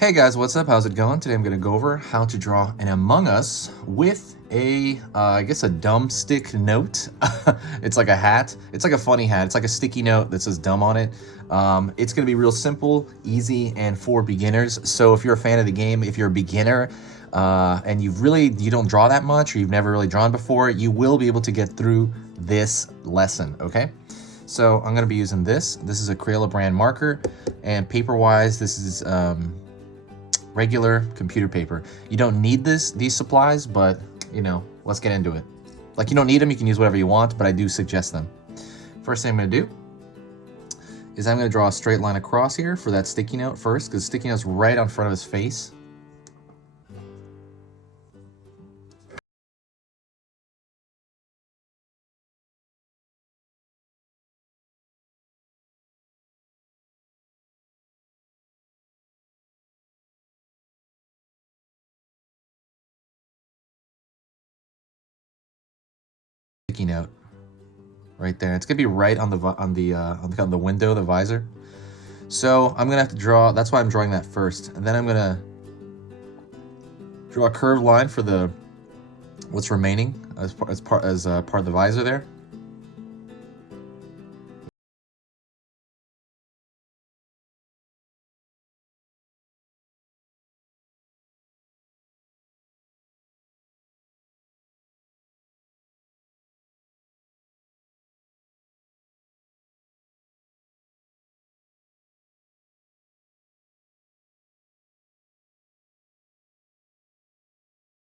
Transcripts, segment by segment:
Hey guys, what's up? How's it going? Today I'm going to go over how to draw an Among Us with I guess a dumb stick note. It's like a hat. It's like a funny hat. It's like a sticky note that says dumb on it. It's going to be real simple, easy, and for beginners. So if you're a fan of the game, if you're a beginner, and you don't draw that much, or you've never really drawn before, you will be able to get through this lesson, okay? So I'm going to be using this. This is a Crayola brand marker, and paper-wise, this is regular computer paper. You don't need these supplies, but let's get into it. Like, you don't need them, you can use whatever you want, but I do suggest them. First thing I'm gonna do is I'm gonna draw a straight line across here for that sticky note first, because sticky note's right on front of his face. Sticky note right there. It's gonna be right on the window, the visor. So I'm gonna have to draw. That's why I'm drawing that first, and then I'm gonna draw a curved line for what's remaining as part of the visor there.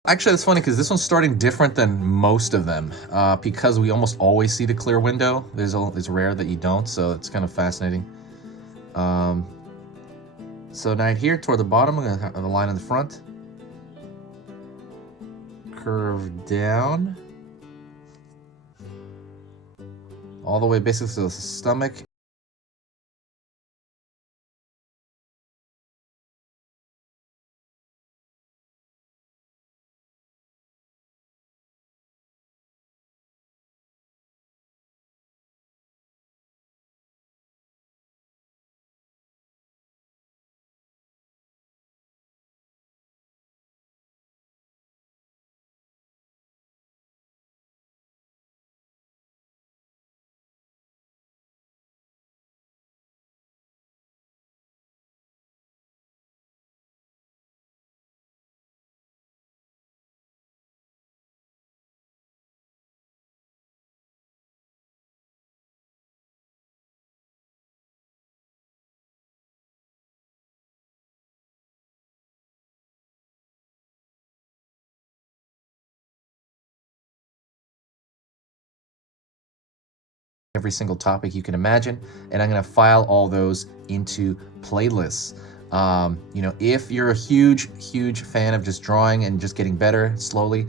Actually, that's funny because this one's starting different than most of them because we almost always see the clear window. It's rare that you don't, so it's kind of fascinating. Um, so now here toward the bottom, I'm going to have a line in the front. Curve down. All the way basically to the stomach. Every single topic you can imagine, and I'm going to file all those into playlists. If you're a huge fan of just drawing and just getting better slowly,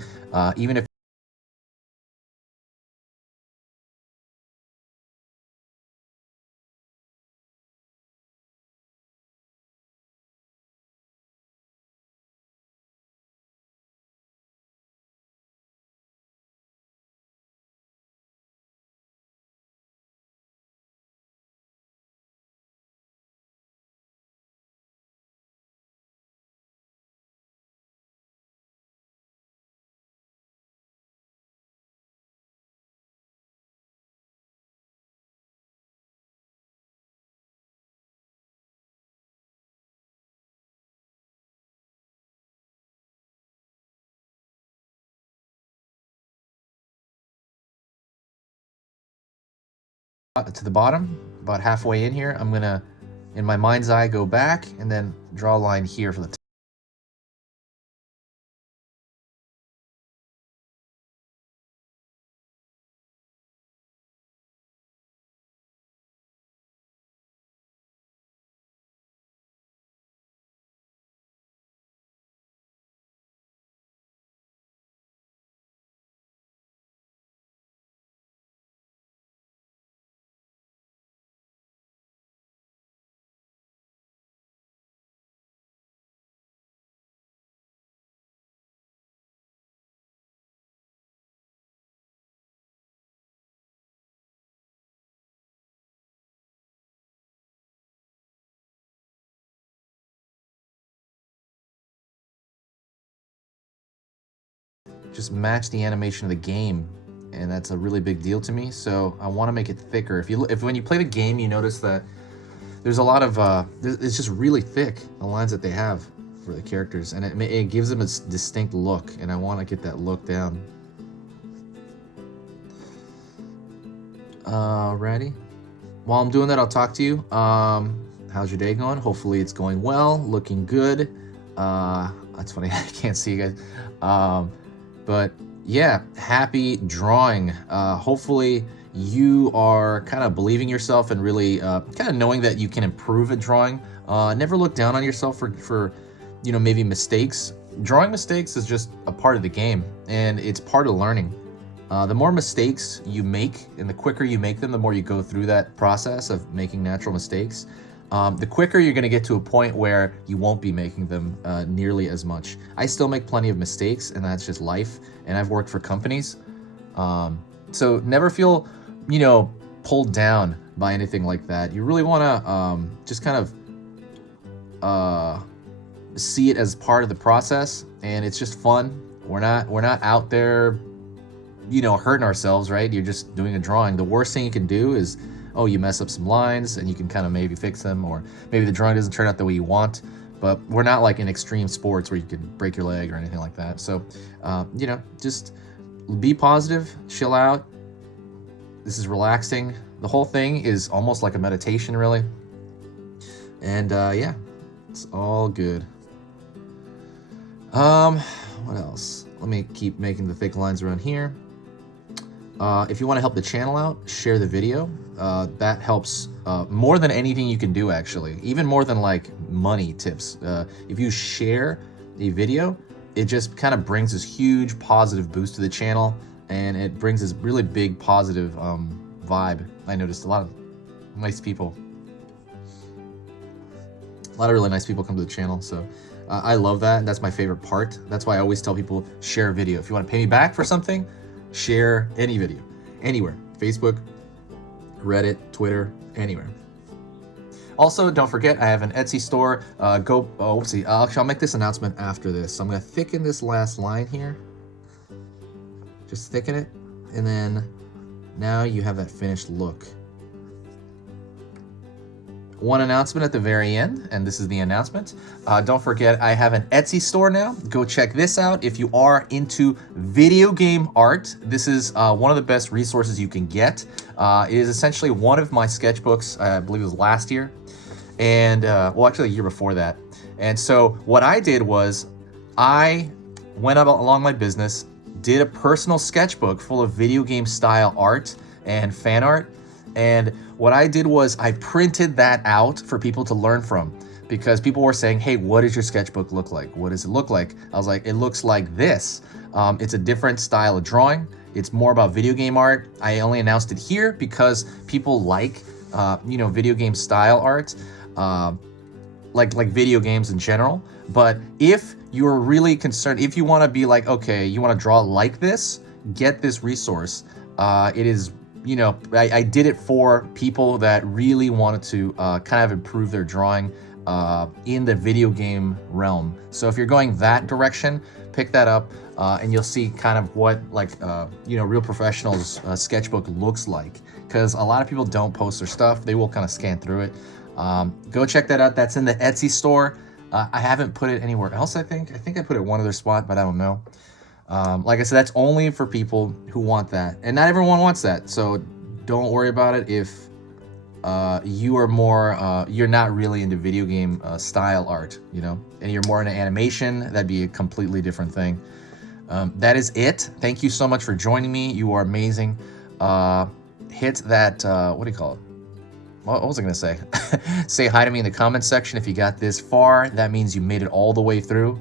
even if to the bottom, about halfway in here, I'm going to, in my mind's eye, go back and then draw a line here for the top. just match the animation of the game, and that's a really big deal to me. So I want to make it thicker. If when you play the game, you notice that there's a lot of it's just really thick, the lines that they have for the characters, and it gives them a distinct look, and I want to get that look down. Ready? While I'm doing that, I'll talk to you. How's your day going? Hopefully it's going well, looking good. That's funny, I can't see you guys. But yeah, happy drawing. Hopefully you are kind of believing yourself and really kind of knowing that you can improve at drawing. Never look down on yourself for maybe mistakes. Drawing mistakes is just a part of the game, and it's part of learning. The more mistakes you make, and the quicker you make them, the more you go through that process of making natural mistakes, the quicker you're going to get to a point where you won't be making them nearly as much. I still make plenty of mistakes, and that's just life, and I've worked for companies. So never feel, pulled down by anything like that. You really want to just kind of see it as part of the process, and it's just fun. We're not out there hurting ourselves, right? You're just doing a drawing. The worst thing you can do is, you mess up some lines, and you can kind of maybe fix them, or maybe the drawing doesn't turn out the way you want. But we're not like in extreme sports where you can break your leg or anything like that. So, just be positive, chill out. This is relaxing. The whole thing is almost like a meditation, really. And yeah, it's all good. What else? Let me keep making the thick lines around here. If you want to help the channel out, share the video. That helps more than anything you can do, actually. Even more than like money tips. If you share a video, it just kind of brings this huge positive boost to the channel, and it brings this really big positive vibe. I noticed a lot of nice people. A lot of really nice people come to the channel, so I love that. That's my favorite part. That's why I always tell people, share a video. If you want to pay me back for something, share any video, anywhere. Facebook, Reddit, Twitter, anywhere. Also, don't forget, I have an Etsy store. I'll make this announcement after this. So I'm going to thicken this last line here. Just thicken it, and then now you have that finished look. One announcement at the very end, and this is the announcement. Don't forget, I have an Etsy store now. Go check this out if you are into video game art. This is one of the best resources you can get. It is essentially one of my sketchbooks, I believe it was last year, and actually the year before that. And so what I did was I went along my business, did a personal sketchbook full of video game style art and fan art. And what I did was I printed that out for people to learn from, because people were saying, hey, what does your sketchbook look like? What does it look like? I was like, it looks like this. It's a different style of drawing. It's more about video game art. I only announced it here because people like, video game style art, like video games in general. But if you're really concerned, if you want to be like, okay, you want to draw like this, get this resource. It is, I did it for people that really wanted to kind of improve their drawing in the video game realm. So if you're going that direction, pick that up, and you'll see kind of what real professionals sketchbook looks like. Because a lot of people don't post their stuff; they will kind of scan through it. Go check that out. That's in the Etsy store. I haven't put it anywhere else. I think I put it one other spot, but I don't know. Like I said, that's only for people who want that, and not everyone wants that. So don't worry about it if you are more, you're not really into video game style art, and you're more into animation. That'd be a completely different thing. That is it. Thank you so much for joining me. You are amazing. Hit that, what do you call it? What was I going to say? Say hi to me in the comments section if you got this far. That means you made it all the way through,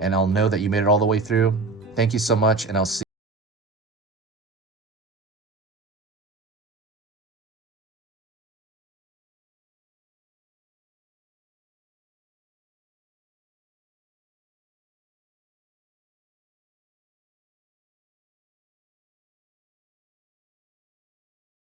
and I'll know that you made it all the way through. Thank you so much, and I'll see